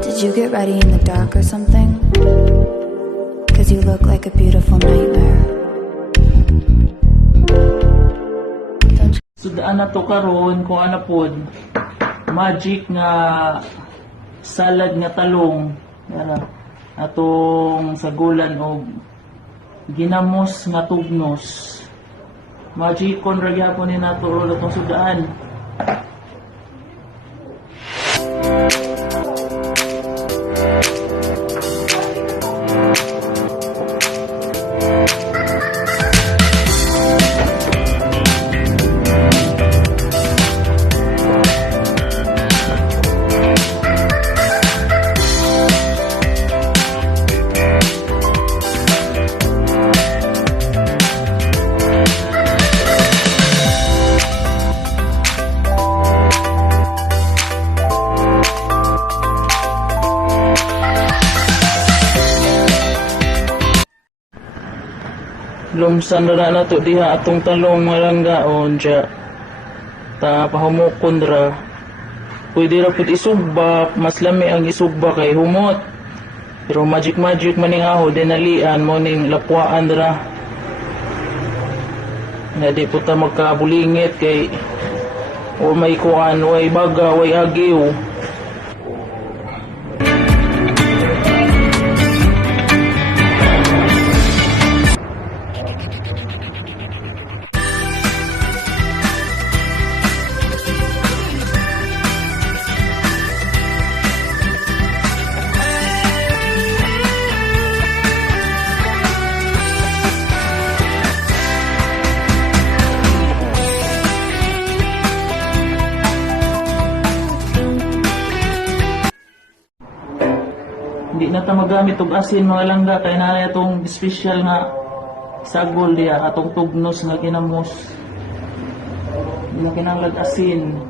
Did you get ready in the dark or something? 'Cause you look like a beautiful nightmare. Sudaan na to karon kung ano pod magic nga salad nga talong yara atong sagulan og ginamos nga tugnos. Magic kon ra gyapon ni nato ro atong sudaan. Lumsan na to diha atong talong malanggaon siya ta pahumukon ra pwede ra pud isugbak mas lami ang isugbak kay humot pero magic maning aho dinalian mo ning lapuan ra na di po ta magkabulingit kay o may kuan way baga way agiw. Hindi na ta magamit og asin mga langga kay na itong special nga sagol diya atong tugnos nga ginamos. Hindi na kinahanglan asin.